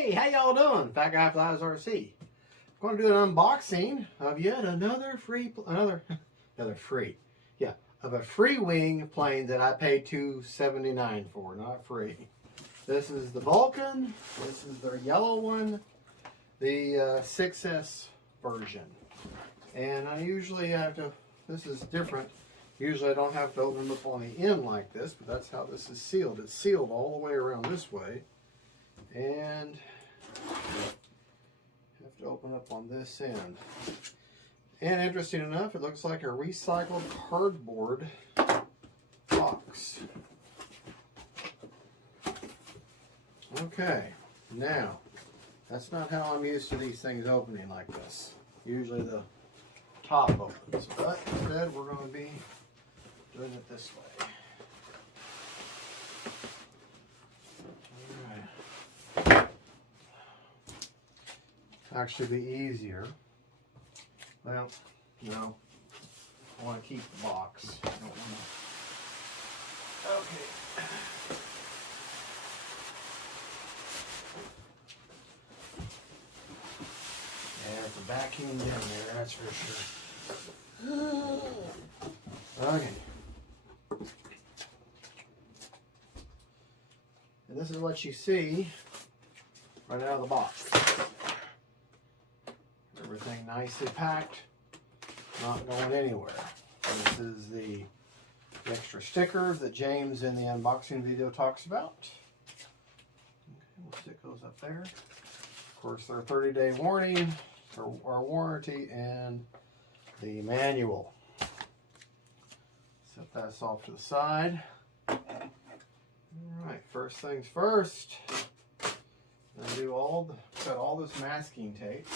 Hey, how y'all doing? Fat Guy Flies RC. I'm going to do an unboxing of yet another of a Freewing plane that I paid $279 for, not free. This is the Vulcan. This is their yellow one, the 6S version. And I usually have to, this is different. Usually I don't have to open them up on the end like this, but that's how this is sealed. It's sealed all the way around this way. And have to open up on this end. And interesting enough, it looks like a recycled cardboard box. Okay, now, that's not how I'm used to these things opening like this. Usually the top opens, but instead we're going to be doing it this way. Alright. Actually be easier. Well, no. I want to keep the box. I don't want to. Okay. There's a vacuum down there, that's for sure. Okay. And this is what you see right out of the box. Everything nicely packed, not going anywhere. This is the extra stickers that James in the unboxing video talks about. Okay, we'll stick those up there. Of course, their 30-day warning, or warranty, and the manual. Set that off to the side. Alright, first things first. I'm going to do cut all this masking tape.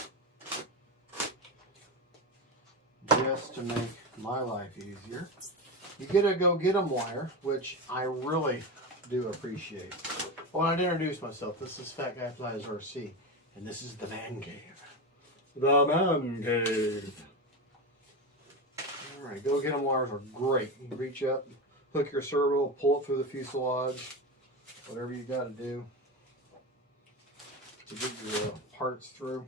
Just to make my life easier. You gotta go get 'em wire, which I really do appreciate. I wanted to introduce myself. This is Fat Guy Flies RC, and this is the man cave. The man cave. Alright, go get 'em wires are great. You can reach up, hook your servo, pull it through the fuselage, whatever you gotta do to get your parts through.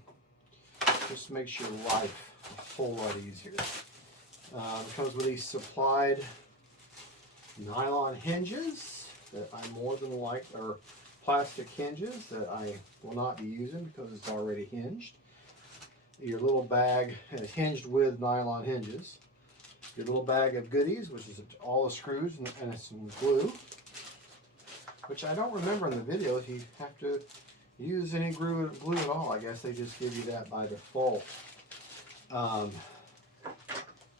Just makes your life a whole lot easier. It comes with these supplied nylon hinges that I more than like, or plastic hinges that I will not be using because it's already hinged. Your little bag is hinged with nylon hinges. Your little bag of goodies, which is all the screws and some glue, which I don't remember in the video if you have to use any glue at all. I guess they just give you that by default.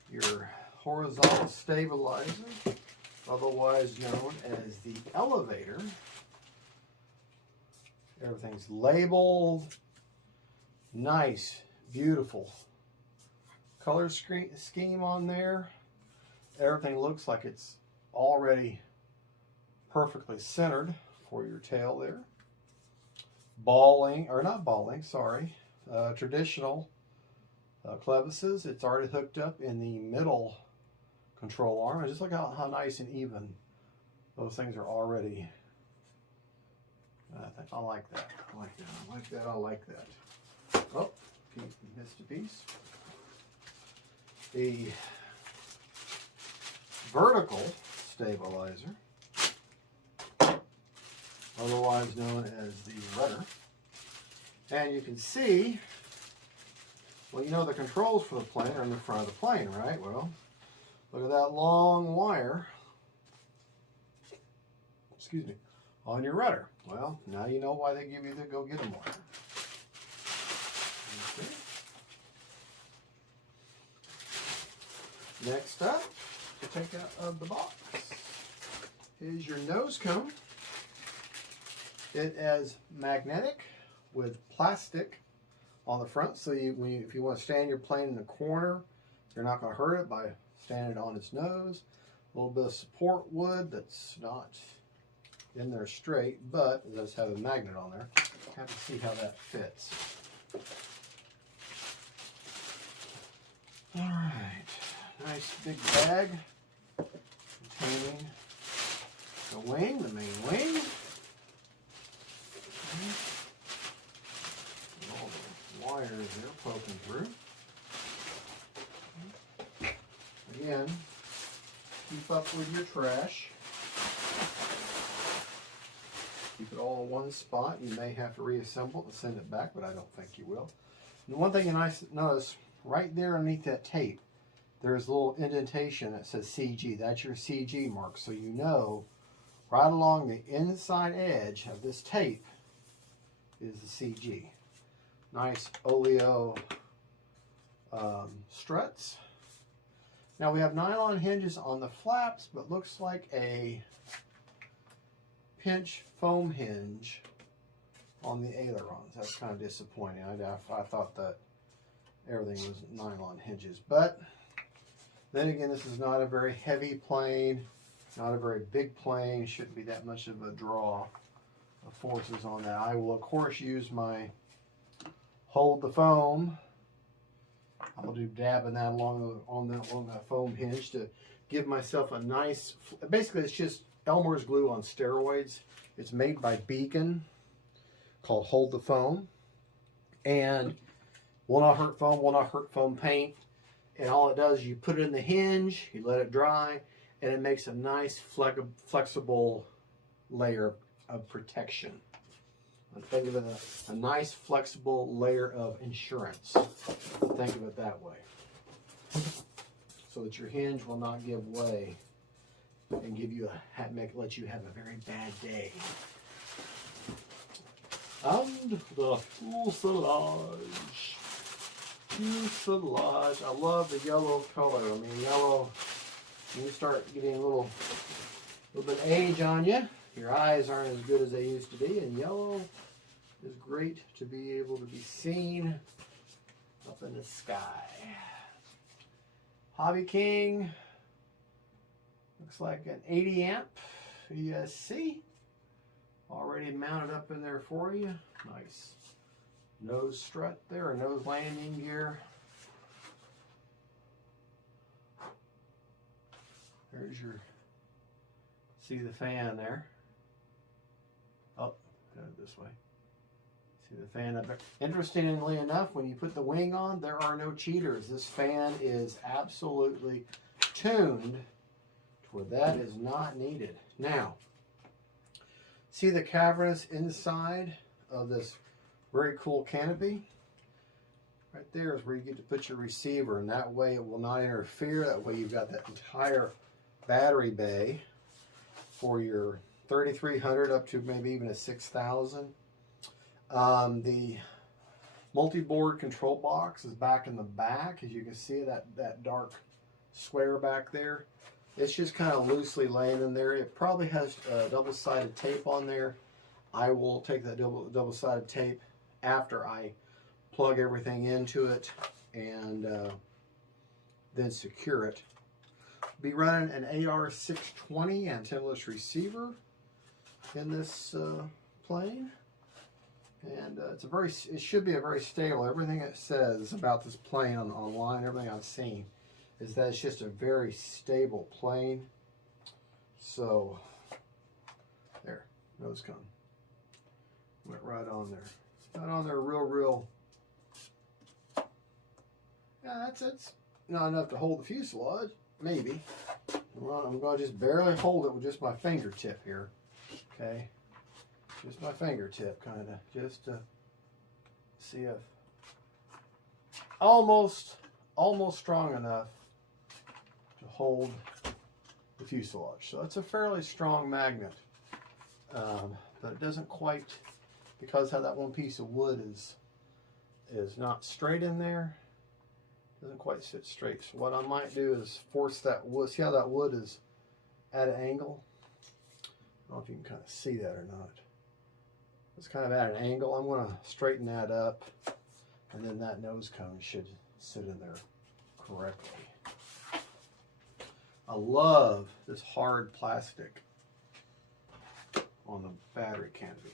Your horizontal stabilizer, otherwise known as the elevator. Everything's labeled. Nice, beautiful color scheme on there. Everything looks like it's already perfectly centered for your tail there. Traditional clevises. It's already hooked up in the middle control arm. And just look how nice and even those things are already. I like that. I like that. I like that. I like that. Oh, missed a piece. The vertical stabilizer, otherwise known as the rudder. And you can see, well, you know the controls for the plane are in the front of the plane, right? Well, look at that long wire, excuse me, on your rudder. Well, now you know why they give you the go get 'em wire. Okay. Next up, to take out of the box, is your nose cone. It is magnetic with plastic on the front, so if you want to stand your plane in the corner, you're not going to hurt it by standing on its nose. A little bit of support wood that's not in there straight, but it does have a magnet on there. Have to see how that fits. All right, nice big bag containing the main wing. wires there poking through. Again, keep up with your trash. Keep it all in one spot. You may have to reassemble it and send it back, but I don't think you will. And one thing you notice, right there underneath that tape, there's a little indentation that says CG. That's your CG mark. So you know right along the inside edge of this tape is the CG. Nice oleo struts. Now we have nylon hinges on the flaps, but looks like a pinch foam hinge on the ailerons. That's kind of disappointing. I thought that everything was nylon hinges, but then again, this is not a very heavy plane, not a very big plane. Shouldn't be that much of a draw of forces on that. I will of course use my hold the foam. I'll do dabbing that along that foam hinge to give myself a nice. Basically, it's just Elmer's glue on steroids. It's made by Beacon, called Hold the Foam, and will not hurt foam, will not hurt foam paint. And all it does is you put it in the hinge, you let it dry, and it makes a nice flexible layer of protection. Think of it as a nice flexible layer of insurance. Think of it that way. So that your hinge will not give way and give you let you have a very bad day. And the fuselage. Fuselage. I love the yellow color. I mean, yellow, when you start getting a little bit of age on you, your eyes aren't as good as they used to be, and yellow is great to be able to be seen up in the sky. Hobby King. Looks like an 80 amp ESC. Already mounted up in there for you. Nice nose strut there, a nose landing gear. There's your, see the fan there. Oh, go this way. See the fan up there. Interestingly enough, when you put the wing on, there are no cheaters. This fan is absolutely tuned to where that is not needed. Now, see the cavernous inside of this very cool canopy? Right there is where you get to put your receiver, and that way it will not interfere. That way you've got that entire battery bay for your 3300 up to maybe even a 6000. The multi-board control box is back in the back. As you can see, that dark square back there. It's just kind of loosely laying in there. It probably has double-sided tape on there. I will take that double-sided tape after I plug everything into it and then secure it. Be running an AR620 antennaless receiver in this plane, and it should be a very stable. Everything it says about this plane online, everything I've seen, is that it's just a very stable plane. So there, nose cone went right on there. Not on there real. Yeah, it's not enough to hold the fuselage. Maybe. I'm going to just barely hold it with just my fingertip here. Okay. Just my fingertip, kind of. Just to see if almost strong enough to hold the fuselage. So it's a fairly strong magnet. But it doesn't quite, because how that one piece of wood is not straight in there. Doesn't quite sit straight. So what I might do is force that wood. See how that wood is at an angle? I don't know if you can kind of see that or not. It's kind of at an angle. I'm going to straighten that up, and then that nose cone should sit in there correctly. I love this hard plastic on the battery canopy.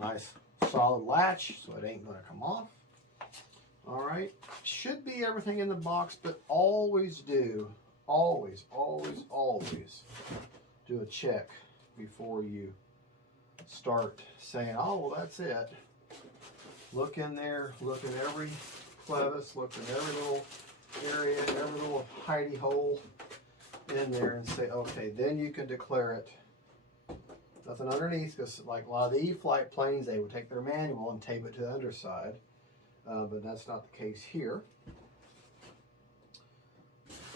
Nice solid latch, so it ain't going to come off. All right, should be everything in the box, but always do, always do a check before you start saying, oh, well, that's it. Look in there, look in every crevice, look in every little area, every little hidey hole in there and say, okay, then you can declare it. Nothing underneath, because like a lot of the E-flight planes, they would take their manual and tape it to the underside, but that's not the case here.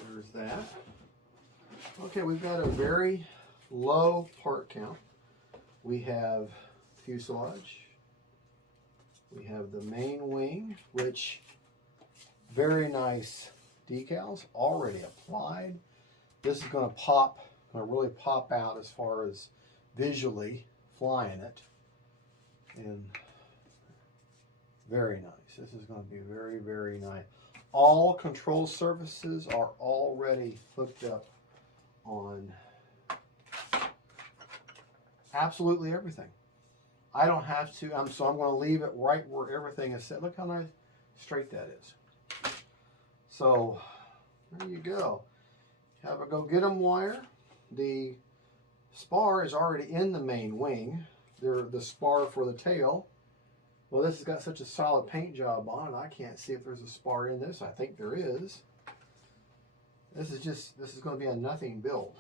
There's that. Okay, we've got a very low part count. We have fuselage. We have the main wing, which very nice decals already applied. This is going to really pop out as far as visually flying it. And very nice. This is going to be very, very nice. All control surfaces are already hooked up on absolutely everything. I don't have to, so I'm going to leave it right where everything is set. Look how nice straight that is. So there you go. Have a go get 'em wire. The spar is already in the main wing. The spar for the tail. Well, this has got such a solid paint job on it, I can't see if there's a spar in this. I think there is. This is going to be a nothing build.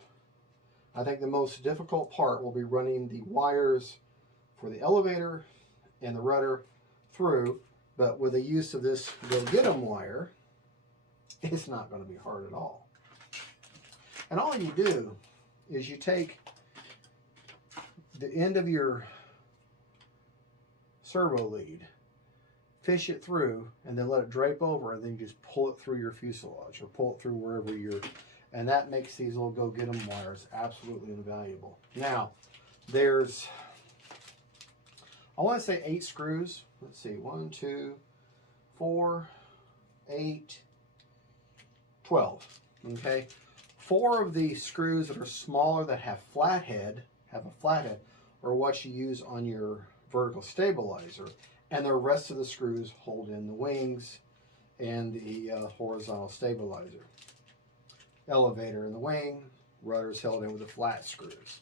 I think the most difficult part will be running the wires for the elevator and the rudder through, but with the use of this go get 'em wire, it's not going to be hard at all. And all you do is you take the end of your servo lead, fish it through, and then let it drape over, and then you just pull it through your fuselage or pull it through wherever and that makes these little go get 'em wires absolutely invaluable. Now, there's, I want to say 8 screws. Let's see, 1, 2, 4, 8, 12. Okay, 4 of the screws that are smaller that have a flathead, are what you use on your vertical stabilizer, and the rest of the screws hold in the wings and the horizontal stabilizer. Elevator in the wing, rudder's held in with the flat screws.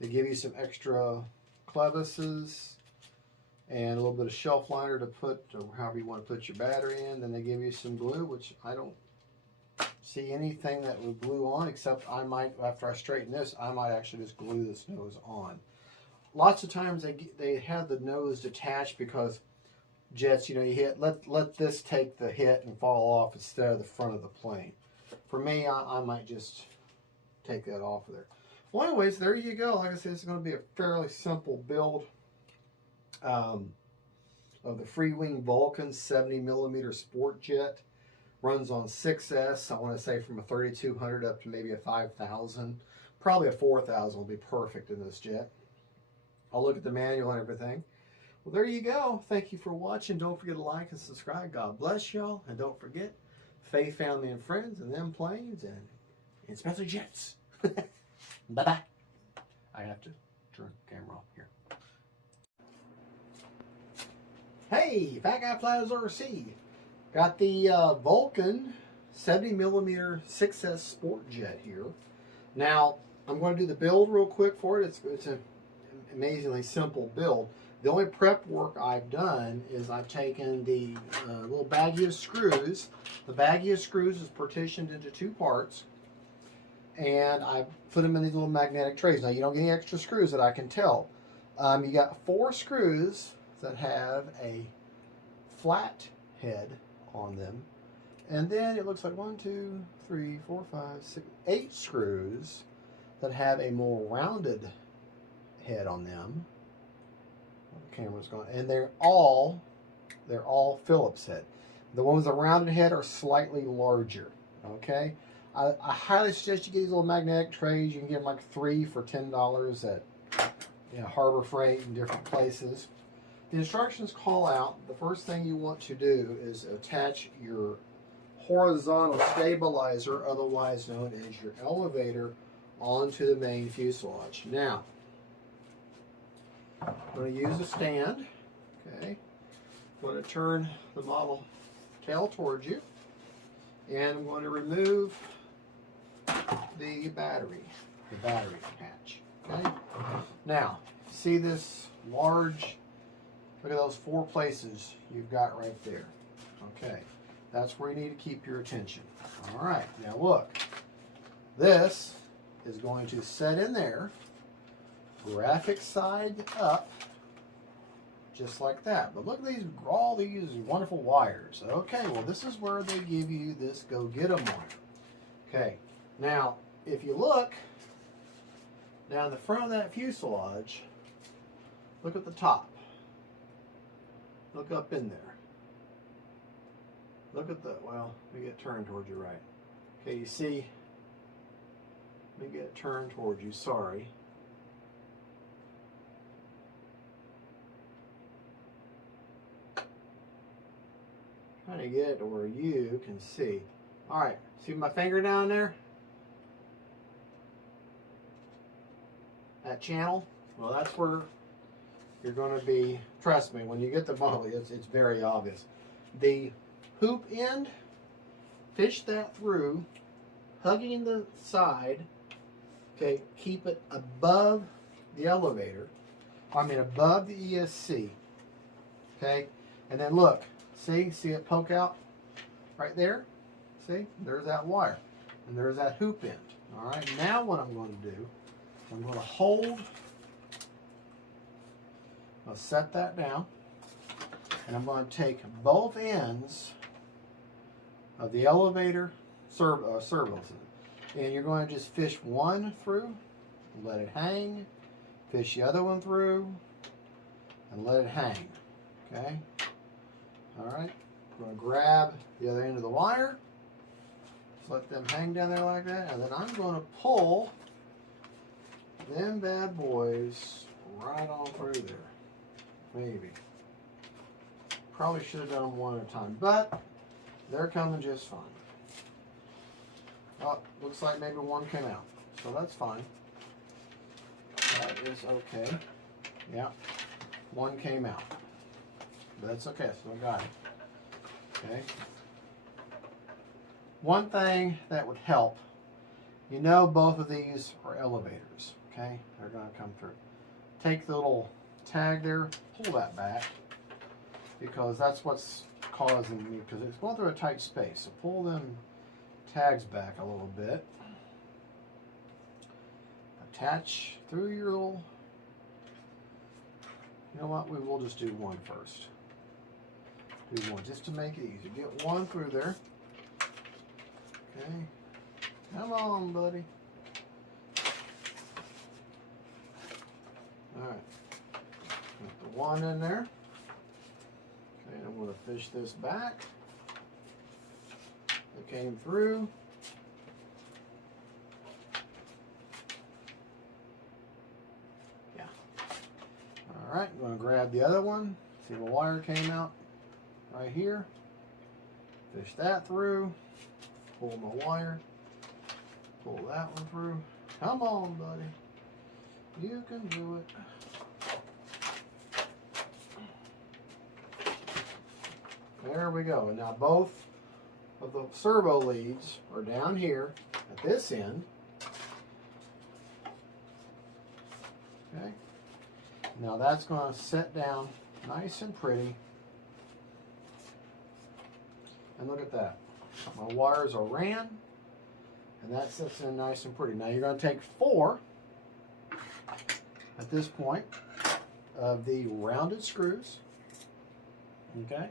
They give you some extra clevises and a little bit of shelf liner to put, or however you want to put your battery in. Then they give you some glue, which I don't see anything that would glue on, except I might, after I straighten this, I might actually just glue this nose on. Lots of times they have the nose detached because jets, you know, you hit, let this take the hit and fall off instead of the front of the plane. For me, I might just take that off of there. Well, anyways, there you go. Like I said, it's going to be a fairly simple build of the Freewing Vulcan 70mm sport jet. Runs on 6S, I want to say from a 3200 up to maybe a 5000. Probably a 4000 will be perfect in this jet. I'll look at the manual and everything. Well, there you go. Thank you for watching. Don't forget to like and subscribe. God bless y'all. And don't forget, faith, family, and friends, and them planes, and Spencer Jets. Bye-bye. I have to turn the camera off here. Hey, Fat Guy Flies RC. Got the Vulcan 70mm 6S Sport Jet here. Now, I'm going to do the build real quick for it. It's an amazingly simple build. The only prep work I've done is I've taken the little baggie of screws. The baggie of screws is partitioned into 2 parts, and I put them in these little magnetic trays. Now, you don't get any extra screws that I can tell. You got 4 screws that have a flat head on them, and then it looks like 1, 2, 3, 4, 5, 6, 8 screws that have a more rounded head on them. The camera's going, and they're all Phillips head. The ones with the rounded head are slightly larger. Okay, I highly suggest you get these little magnetic trays. You can get them like 3 for $10 at Harbor Freight and different places. The instructions call out, the first thing you want to do is attach your horizontal stabilizer, otherwise known as your elevator, onto the main fuselage. Now, I'm going to use a stand. Okay, I'm going to turn the model tail towards you, and I'm going to remove the battery patch. Okay, now see this large Look at those 4 places you've got right there. Okay, that's where you need to keep your attention. All right, now look. This is going to set in there, graphic side up, just like that. But look at these, all these wonderful wires. Okay, well this is where they give you this go get 'em wire. Okay, now if you look down the front of that fuselage, look at the top. Look up in there. Look at the, well, let me get it turned towards you right. Okay, you see, let me get it turned towards you, sorry. Trying to get it to where you can see. All right, see my finger down there? That channel? Well, that's where you're going to be, trust me, when you get the model, it's very obvious. The hoop end, fish that through, hugging the side, okay, keep it above the elevator, above the ESC, okay, and then look, see it poke out right there? See, there's that wire, and there's that hoop end. All right, now what I'm going to do, I'm going to hold, I'll set that down, and I'm going to take both ends of the elevator servos, and you're going to just fish one through, let it hang, fish the other one through, and let it hang. Okay? All right. I'm going to grab the other end of the wire, just let them hang down there like that, and then I'm going to pull them bad boys right on through there. Maybe. Probably should have done them one at a time, but they're coming just fine. Oh, looks like maybe one came out, so that's fine. That is okay. Yeah, one came out. That's okay, so I got it. Okay. One thing that would help, you know both of these are elevators, okay? They're going to come through. Take the little tag there, pull that back, because that's what's causing me, because it's going through a tight space. So pull them tags back a little bit. Attach through your little, you know what, we will just do one first. Do one just to make it easy. Get one through there. Okay. Come on, buddy. Alright. Put the one in there. Okay, I'm going to fish this back. It came through. Yeah. Alright, I'm going to grab the other one. See the wire came out right here. Fish that through. Pull my wire. Pull that one through. Come on, buddy. You can do it. There we go. And now both of the servo leads are down here at this end. Okay. Now that's going to set down nice and pretty. And look at that. My wires are ran. And that sets in nice and pretty. Now you're going to take 4 at this point of the rounded screws. Okay.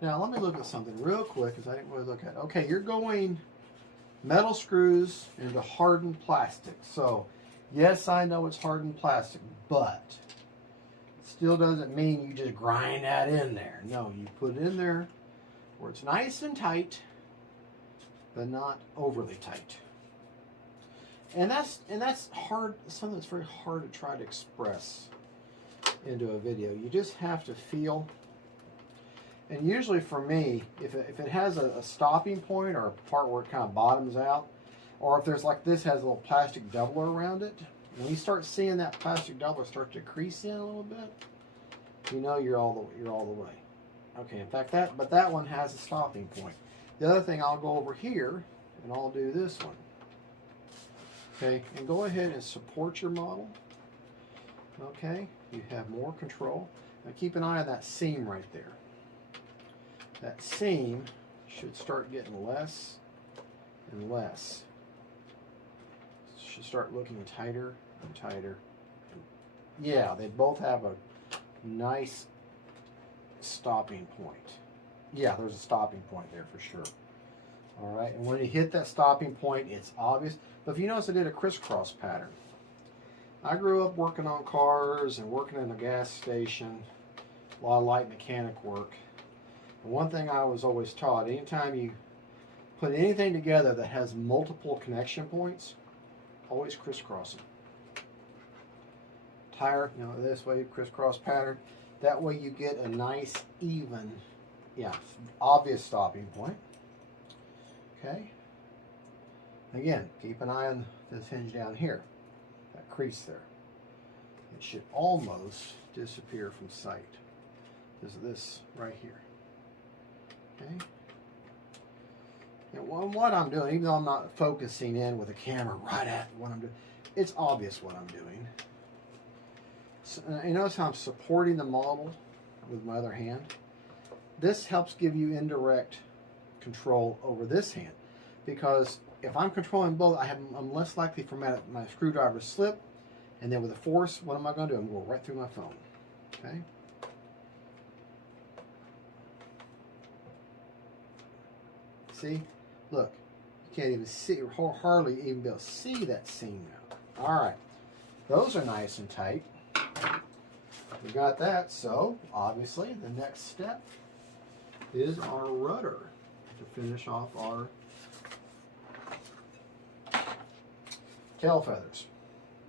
Now let me look at something real quick because I didn't really look at it. Okay, you're going metal screws into hardened plastic. So yes, I know it's hardened plastic, but it still doesn't mean you just grind that in there. No, you put it in there where it's nice and tight, but not overly tight. And that's hard, something that's very hard to try to express into a video. You just have to feel. And usually for me, if it has a stopping point or a part where it kind of bottoms out, or if there's like this has a little plastic doubler around it, when you start seeing that plastic doubler start to crease in a little bit, you know you're all the way. Okay, in fact that one has a stopping point. The other thing, I'll go over here and I'll do this one. Okay, and go ahead and support your model. Okay, you have more control. Now keep an eye on that seam right there. That seam should start getting less and less. It should start looking tighter and tighter. Yeah, they both have a nice stopping point. Yeah, there's a stopping point there for sure. All right, and when you hit that stopping point, it's obvious. But if you notice, I did a crisscross pattern. I grew up working on cars and working in a gas station, a lot of light mechanic work. And one thing I was always taught, anytime you put anything together that has multiple connection points, always crisscross them. Tire, you know, this way, crisscross pattern. That way you get a nice, even, yeah, obvious stopping point. Okay. Again, keep an eye on this hinge down here, that crease there. It should almost disappear from sight. This right here. Okay. And what I'm doing, even though I'm not focusing in with the camera right at what I'm doing, it's obvious what I'm doing. So, you notice how I'm supporting the model with my other hand? This helps give you indirect control over this hand, because if I'm controlling both, I'm less likely for my screwdriver to slip, and then with the force, what am I going to do? I'm going to go right through my phone. Okay. See? Look, you can't even see, or hardly even be able to see that seam now. All right, those are nice and tight. We got that, so obviously the next step is our rudder to finish off our tail feathers.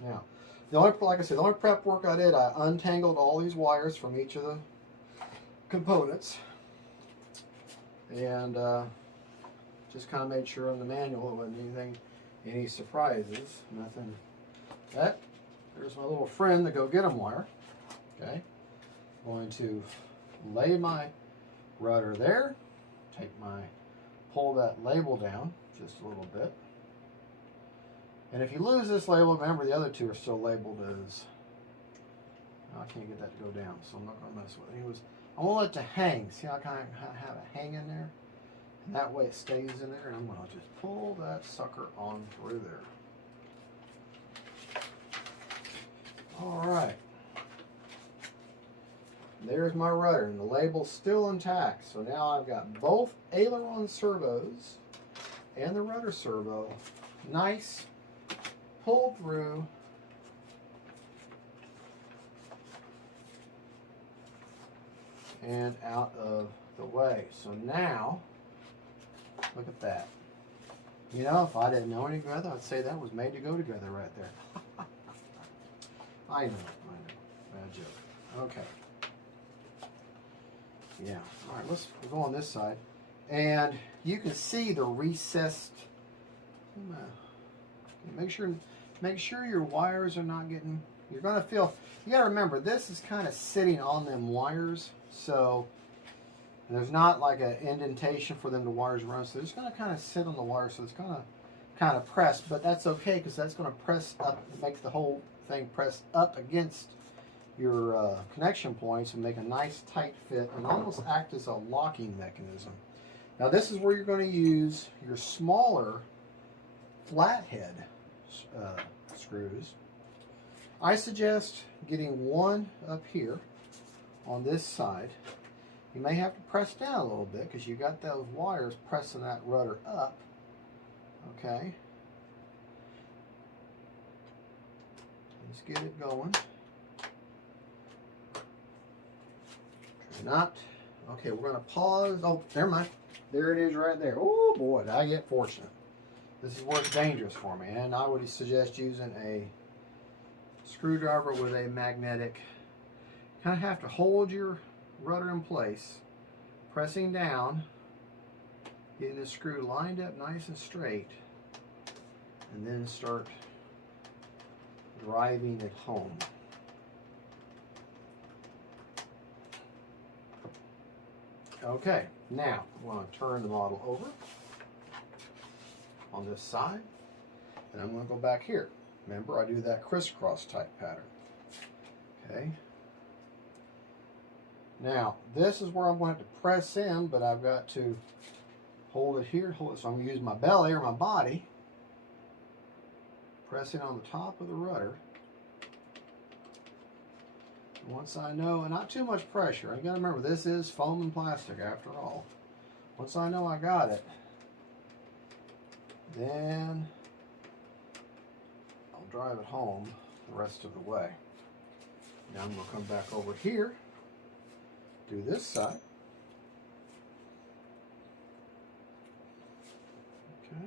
Now, like I said, the only prep work I did, I untangled all these wires from each of the components, and just kind of made sure on the manual it wasn't anything, any surprises, nothing. There's my little friend, the go get 'em wire. Okay, I'm going to lay my rudder there, pull that label down just a little bit. And if you lose this label, remember the other two are still labeled as, I can't get that to go down, so I'm not going to mess with it. Anyways, I want to let it hang. See how I kind of have it hang in there? And that way it stays in there, and I'm going to just pull that sucker on through there. All right. There's my rudder, and the label's still intact. So now I've got both aileron servos and the rudder servo nice, pulled through, and out of the way. So now, look at that. You know, if I didn't know any better, I'd say that was made to go together right there. I know. Bad joke. Okay. Yeah. All right, let's go on this side. And you can see the recessed. Make sure your wires are not getting, you're going to feel, you got to remember, this is kind of sitting on them wires. So there's not like an indentation for them to wires run. So they're just going to kind of sit on the wire. So it's going to kind of press, but that's okay, because that's going to press up, make the whole thing press up against your connection points and make a nice tight fit and almost act as a locking mechanism. Now this is where you're going to use your smaller flathead screws. I suggest getting one up here on this side. You may have to press down a little bit because you got those wires pressing that rudder up. Okay. Let's get it going. Not. Okay, we're going to pause. Oh, never mind. There it is right there. Oh boy, did I get fortunate. This is where it's dangerous for me, and I would suggest using a screwdriver with a magnetic. Kind of have to hold your rudder in place, pressing down, getting the screw lined up nice and straight, and then start driving it home. Okay, now I'm going to turn the model over on this side, and I'm going to go back here. Remember, I do that crisscross type pattern. Okay. Now, this is where I'm going to have to press in, but I've got to hold it here, hold it. So I'm going to use my belly or my body, press in on the top of the rudder. And once I know, and not too much pressure, you got to remember this is foam and plastic after all. Once I know I got it, then I'll drive it home the rest of the way. Now I'm going to come back over here, do this side. Okay.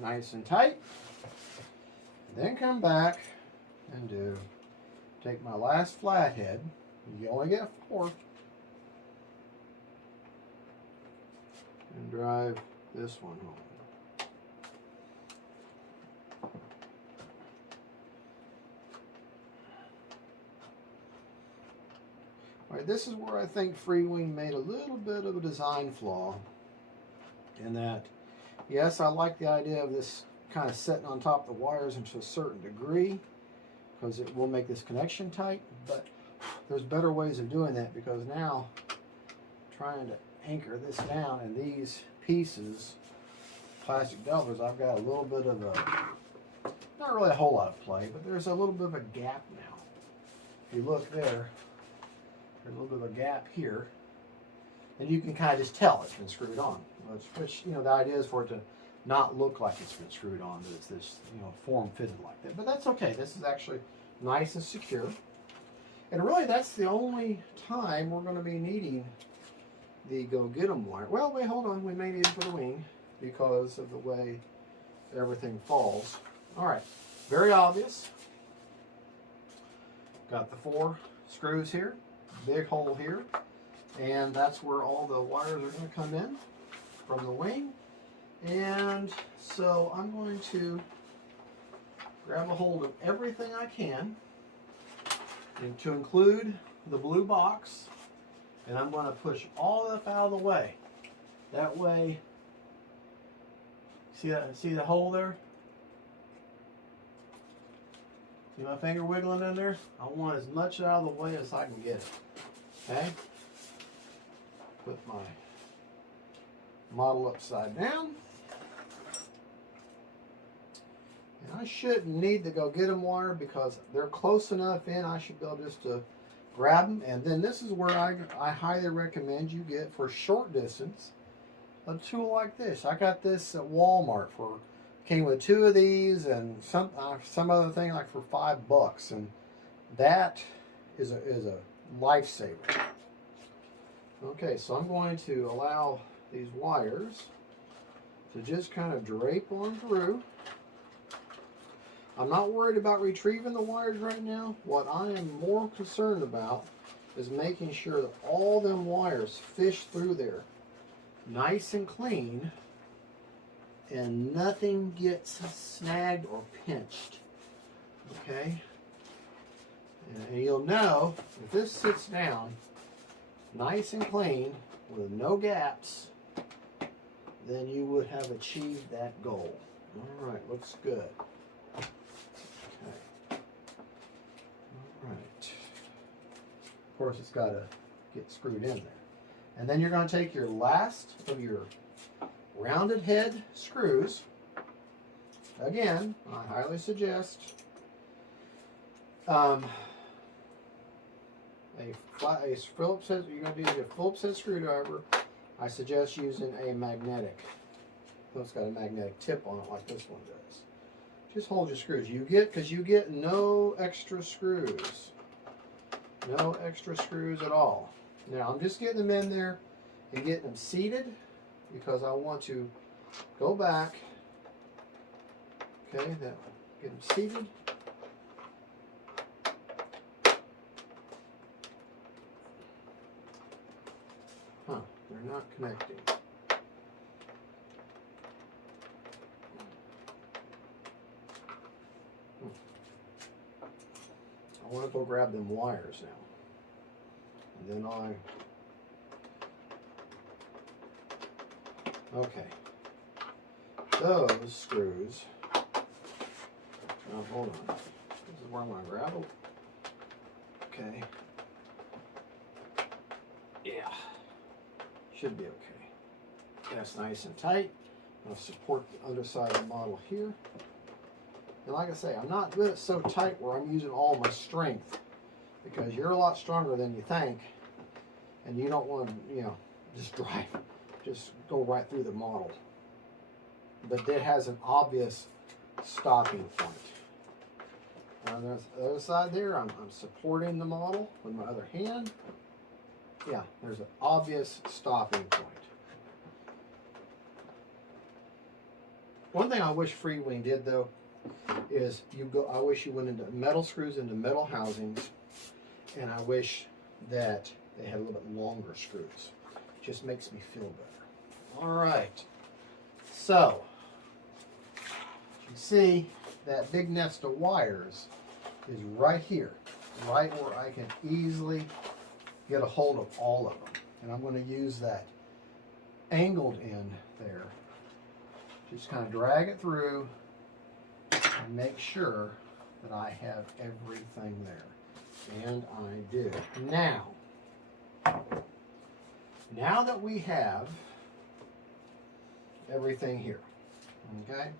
Nice and tight. Then come back and take my last flathead. You only get 4. And drive this one home. All right, this is where I think Freewing made a little bit of a design flaw in that, yes, I like the idea of this kind of setting on top of the wires into a certain degree because it will make this connection tight, but there's better ways of doing that because now trying to anchor this down in these pieces, plastic dovers, I've got a little bit of a, not really a whole lot of play, but there's a little bit of a gap now. If you look there, there's a little bit of a gap here, and you can kind of just tell it's been screwed on. Which, you know, the idea is for it to not look like it's been screwed on, that it's this, you know, form fitted like that. But that's okay. This is actually nice and secure. And really, that's the only time we're going to be needing the go get 'em wire. Well, wait, hold on. We may need it for the wing because of the way everything falls. All right, very obvious. Got the 4 screws here. Big hole here, and that's where all the wires are going to come in from the wing. And so I'm going to grab a hold of everything I can, and to include the blue box, and I'm going to push all of that out of the way. That way, see the hole there? See my finger wiggling in there? I want as much out of the way as I can get it. Okay? Put my model upside down. And I shouldn't need to go get them wire because they're close enough in, I should be able just to grab them. And then this is where I highly recommend you get, for short distance, a tool like this. I got this at Walmart came with 2 of these and some other thing like for $5, and that is a lifesaver. Okay, so I'm going to allow these wires to just kind of drape on through. I'm not worried about retrieving the wires right now. What I am more concerned about is making sure that all them wires fish through there nice and clean and nothing gets snagged or pinched. Okay? And you'll know if this sits down nice and clean with no gaps, then you would have achieved that goal. All right, looks good. Okay. All right. Of course, it's got to get screwed in there. And then you're going to take your last of your rounded head screws. Again, I highly suggest a Phillips head. You're going to use a Phillips head screwdriver. I suggest using a magnetic. It's got a magnetic tip on it like this one does. Just hold your screws. Because you get no extra screws. No extra screws at all. Now I'm just getting them in there and getting them seated because I want to go back. Okay, get them seated. They're not connecting. I want to go grab them wires now. And then Okay. Those screws. Now hold on. This is where I'm going to grab them. Okay. Yeah. Should be okay. That's nice and tight. I'll support the underside of the model here. And like I say, I'm not doing it so tight where I'm using all my strength, because you're a lot stronger than you think, and you don't want to, you know, just go right through the model. But it has an obvious stopping point. On the other side there, I'm supporting the model with my other hand. Yeah, there's an obvious stopping point. One thing I wish Freewing did though is I wish you went into metal screws into metal housings, and I wish that they had a little bit longer screws. It just makes me feel better. All right, so you see that big nest of wires is right here, right where I can easily get a hold of all of them. And I'm going to use that angled end there. Just kind of drag it through and make sure that I have everything there. And I do. Now that we have everything here, okay,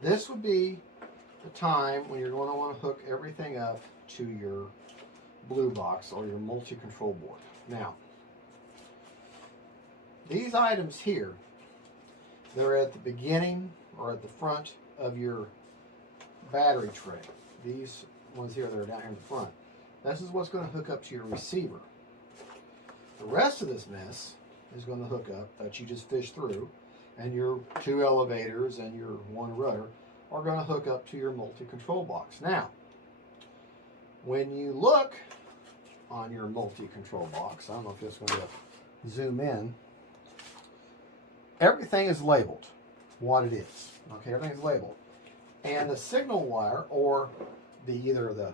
this would be the time when you're going to want to hook everything up to your blue box or your multi-control board. Now, these items here, they're at the beginning or at the front of your battery tray. These ones here that are down here in the front. This is what's going to hook up to your receiver. The rest of this mess is going to hook up that you just fished through, and your 2 elevators and your 1 rudder are going to hook up to your multi-control box. Now, when you look on your multi-control box, I don't know if it's going to zoom in, everything is labeled what it is. Okay, everything's labeled. And the signal wire, or either the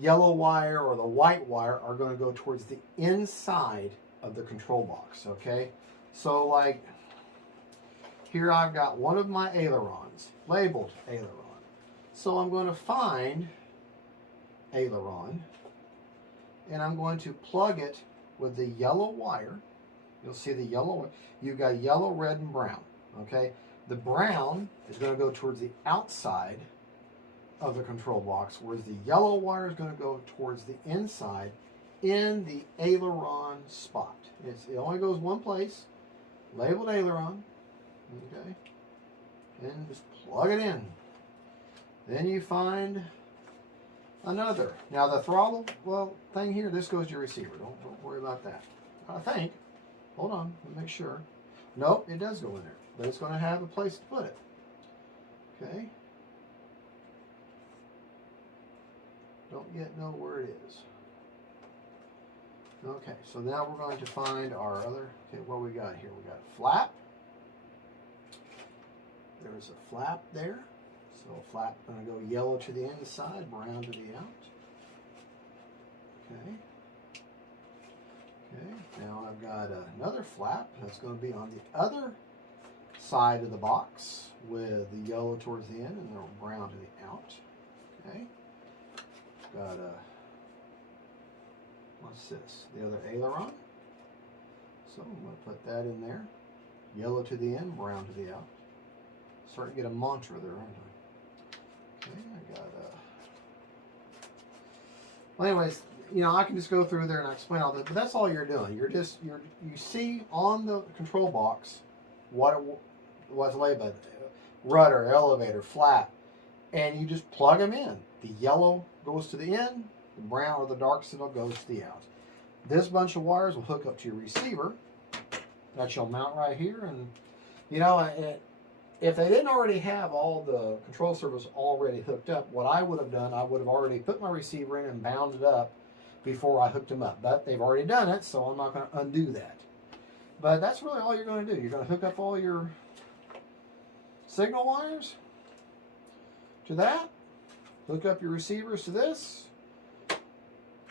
yellow wire or the white wire, are going to go towards the inside of the control box. Okay, so like here I've got one of my ailerons labeled aileron. So I'm going to find aileron, and I'm going to plug it with the yellow wire. You'll see the yellow, you've got yellow, red, and brown, okay? The brown is going to go towards the outside of the control box, whereas the yellow wire is going to go towards the inside in the aileron spot. It only goes one place, labeled aileron, okay? And just plug it in. Then you find another. Now the throttle, thing here, this goes to your receiver. Don't worry about that. I think. Hold on, let me make sure. Nope, it does go in there, but it's going to have a place to put it. Okay. Don't yet know where it is. Okay, so now we're going to find our other. Okay, what we got here? We got a flap. There's a flap there. So flap going to go yellow to the inside, brown to the out. Okay. Okay, now I've got another flap that's going to be on the other side of the box with the yellow towards the end and the brown to the out. Okay. Got what's this? The other aileron. So I'm going to put that in there. Yellow to the end, brown to the out. Starting to get a mantra there, aren't I? Okay, I got well, anyways, you know, I can just go through there and explain all that, but that's all you're doing. You see on the control box what's labeled rudder, elevator, flap, and you just plug them in. The yellow goes to the end, the brown or the dark signal goes to the out. This bunch of wires will hook up to your receiver that you'll mount right here, and you know, if they didn't already have all the control surface already hooked up, what I would have done, I would have already put my receiver in and bound it up before I hooked them up. But they've already done it, so I'm not going to undo that. But that's really all you're going to do. You're going to hook up all your signal wires to that, hook up your receivers to this,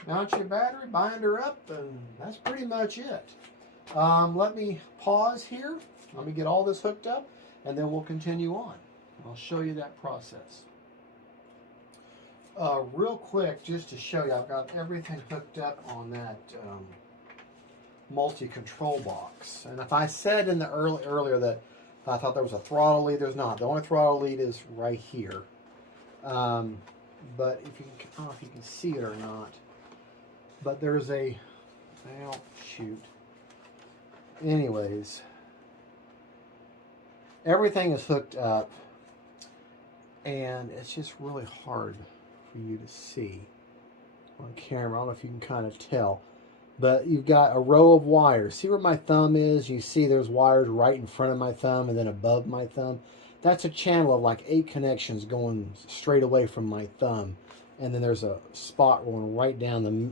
mount your battery, bind her up, and that's pretty much it. Let me pause here. Let me get all this hooked up, and then we'll continue on. I'll show you that process. Real quick, just to show you, I've got everything hooked up on that multi-control box. And if I said in the earlier that I thought there was a throttle lead, there's not. The only throttle lead is right here. But if you can, I don't know if you can see it or not, but there's a, well, shoot. Anyways, everything is hooked up, and it's just really hard for you to see on camera. I don't know if you can kind of tell, but you've got a row of wires. See where my thumb is? You see there's wires right in front of my thumb and then above my thumb. That's a channel of like 8 connections going straight away from my thumb, and then there's a spot going right down the.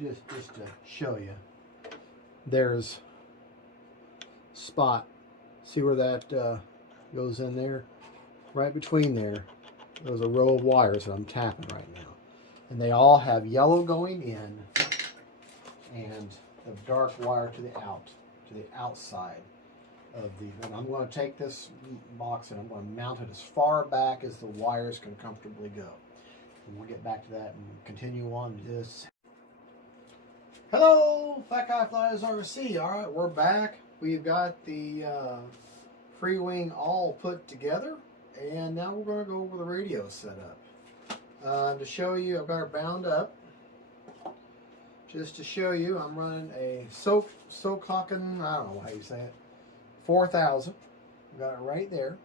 Just to show you, there's spot. See where that goes in there? Right between there, there's a row of wires that I'm tapping right now, and they all have yellow going in and a dark wire to the outside of the. And I'm going to take this box and I'm going to mount it as far back as the wires can comfortably go. And we'll get back to that and continue on this. Hello, Fat Guy Flies RC. All right, we're back. We've got the Freewing all put together, and now we're going to go over the radio setup. To show you, I've got her bound up. Just to show you, I'm running a Sokokken, I don't know how you say it, 4000. I've got it right there.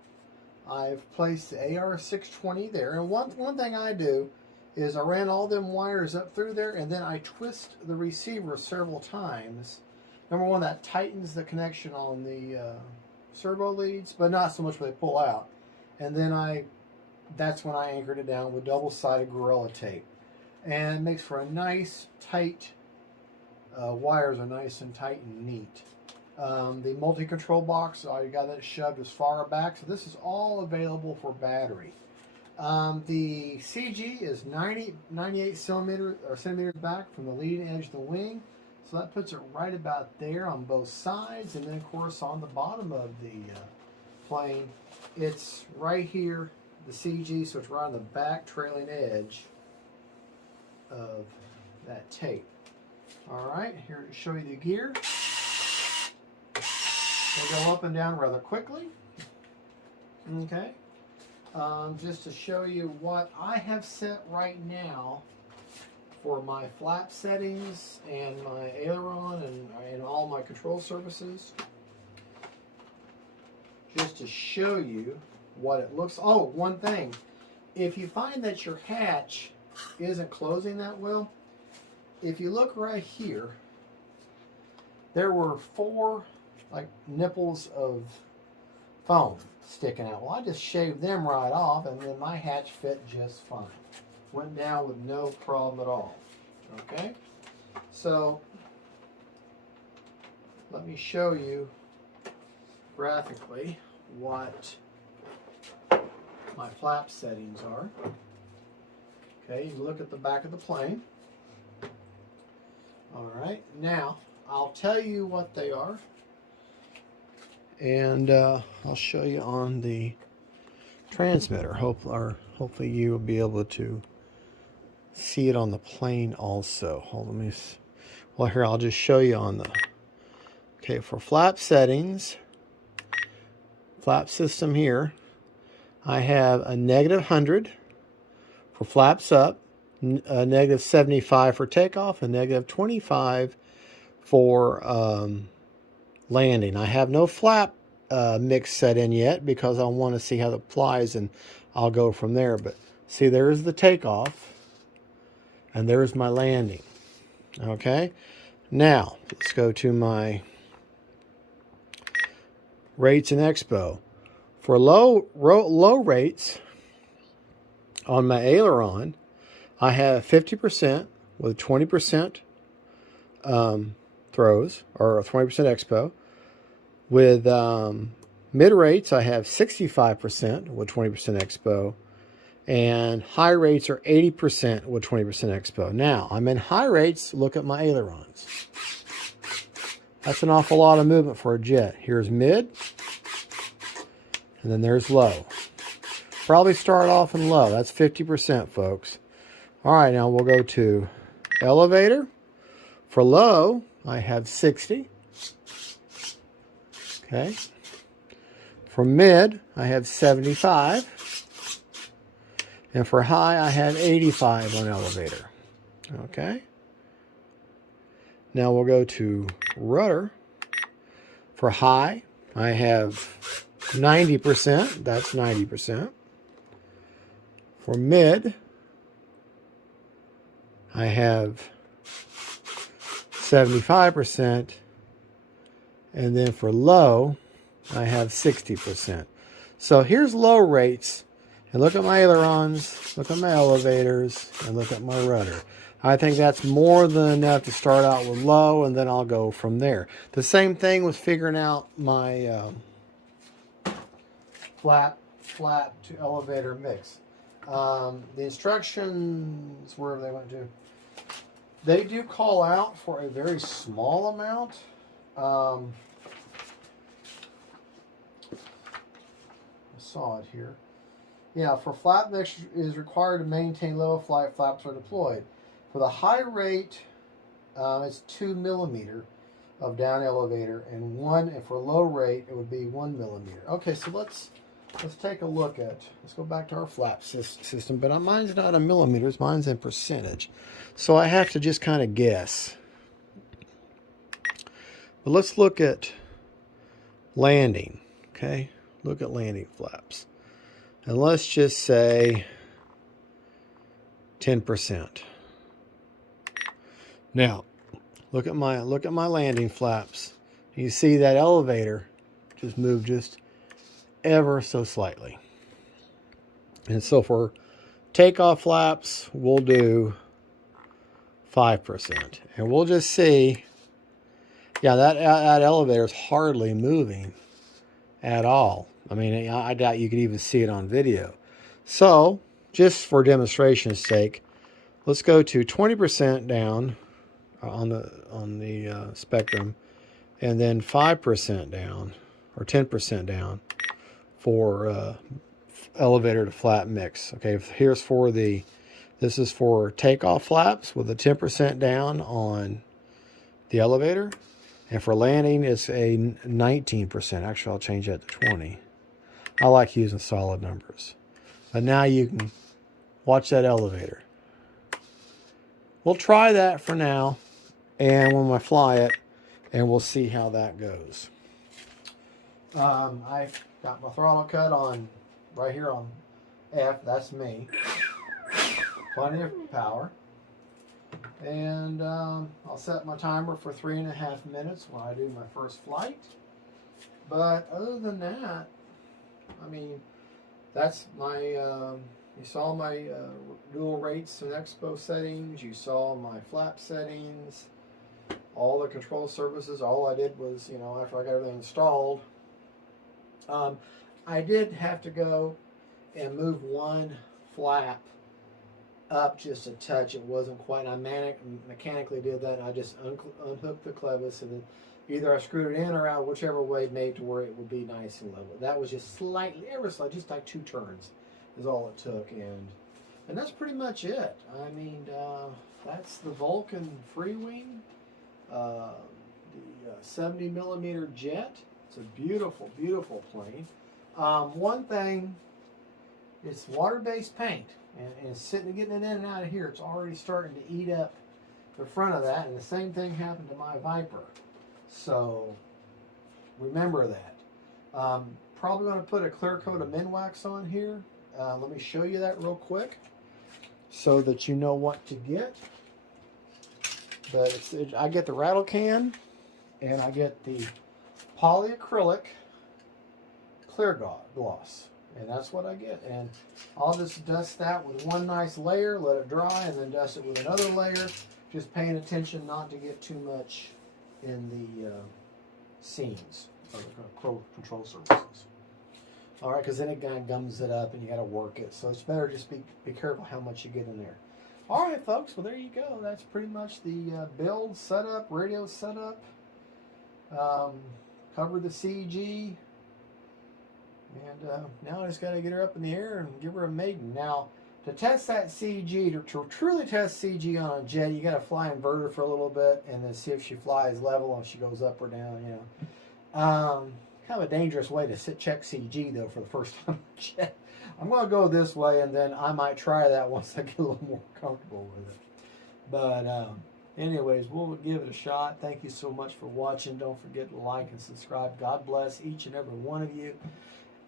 I've placed the AR620 there, and one thing I do is I ran all them wires up through there, and then I twist the receiver several times. Number one, that tightens the connection on the servo leads, but not so much when they pull out. And then that's when I anchored it down with double-sided Gorilla tape. And it makes for a nice, tight, wires are nice and tight and neat. The multi-control box, I got that shoved as far back, so this is all available for battery. The CG is 98 centimeters back from the leading edge of the wing, so that puts it right about there on both sides, and then of course on the bottom of the plane, it's right here, the CG, so it's right on the back trailing edge of that tape. Alright, here to show you the gear. They go up and down rather quickly. Okay. Just to show you what I have set right now for my flap settings and my aileron and all my control surfaces. Just to show you what it looks. Oh, one thing. If you find that your hatch isn't closing that well, if you look right here, there were 4 like nipples of foam sticking out. Well, I just shaved them right off, and then my hatch fit just fine. Went down with no problem at all. Okay? So, let me show you graphically what my flap settings are. Okay, you look at the back of the plane. Alright, now I'll tell you what they are, and I'll show you on the transmitter. Hopefully you will be able to see it on the plane also. Hold on, well, here, I'll just show you on the. Okay, for flap settings, flap system here, I have a -100 for flaps up, a -75 for takeoff, and -25 for landing. I have no flap mix set in yet because I want to see how it flies, and I'll go from there. But see, there's the takeoff, and there's my landing. Okay, now let's go to my rates and expo. For low rates on my aileron, I have 50% with 20% throws, or 20% expo. With mid rates, I have 65% with 20% expo. And high rates are 80% with 20% expo. Now, I'm in high rates. Look at my ailerons. That's an awful lot of movement for a jet. Here's mid, and then there's low. Probably start off in low. That's 50%, folks. All right, now we'll go to elevator. For low, I have 60. Okay. For mid, I have 75. And for high, I have 85 on elevator. Okay. Now we'll go to rudder. For high, I have 90%. That's 90%. For mid, I have 75%. And then for low, I have 60%. So here's low rates. And look at my ailerons, look at my elevators, and look at my rudder. I think that's more than enough to start out with low, and then I'll go from there. The same thing with figuring out my flat to elevator mix. The instructions, wherever they went to, they do call out for a very small amount. I saw it here. Yeah, for flat mix is required to maintain level flight. Flaps are deployed. For the high rate, it's 2 millimeter of down elevator, and for low rate it would be 1 millimeter. Okay, so let's take a look at. Let's go back to our flap system. But mine's not in millimeters. Mine's in percentage, so I have to just kind of guess. But let's look at landing. Okay, look at landing flaps. And let's just say 10%. Now, look at my landing flaps. You see that elevator just moved just ever so slightly. And so for takeoff flaps, we'll do 5%. And we'll just see, yeah, that elevator is hardly moving at all. I mean, I doubt you could even see it on video. So, just for demonstration's sake, let's go to 20% down on the spectrum, and then 5% down, or 10% down for elevator to flat mix. Okay, here's for this is for takeoff flaps with a 10% down on the elevator, and for landing it's a 19%. Actually, I'll change that to 20. I like using solid numbers. But now you can watch that elevator. We'll try that for now, and when I fly it, and we'll see how that goes. I've got my throttle cut on right here on F. That's me. Plenty of power. And I'll set my timer for 3.5 minutes when I do my first flight. But other than that, I mean, that's my, you saw my dual rates and expo settings. You saw my flap settings, all the control surfaces. All I did was, after I got everything installed, I did have to go and move one flap up just a touch. It wasn't quite, I mechanically did that. And I just unhooked the clevis, and then either I screwed it in or out, whichever way made to where it would be nice and level. That was just slightly, ever slightly, just like 2 turns is all it took, and that's pretty much it. I mean, that's the Vulcan Freewing, the 70 millimeter jet. It's a beautiful, beautiful plane. One thing, it's water-based paint, and it's getting it in and out of here. It's already starting to eat up the front of that, and the same thing happened to my Viper. So remember that. Probably going to put a clear coat of Minwax on here. Let me show you that real quick so that you know what to get. But I get the rattle can, and I get the polyacrylic clear gloss, and that's what I get. And I'll just dust that with one nice layer, let it dry, and then dust it with another layer, just paying attention not to get too much in the seams of the control surfaces. All right, because then it kind of gums it up and you got to work it. So it's better just be careful how much you get in there. All right, folks. Well, there you go. That's pretty much the build setup, radio setup. Cover the CG. And now I just got to get her up in the air and give her a maiden. Now, to test that CG, to truly test CG on a jet, you got to fly inverter for a little bit and then see if she flies level, if she goes up or down, you know. Kind of a dangerous way to check CG, though, for the first time on a jet. I'm going to go this way, and then I might try that once I get a little more comfortable with it. But anyways, we'll give it a shot. Thank you so much for watching. Don't forget to like and subscribe. God bless each and every one of you.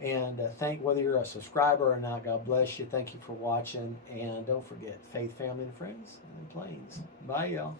And whether you're a subscriber or not, God bless you. Thank you for watching. And don't forget, faith, family, and friends, and planes. Bye, y'all.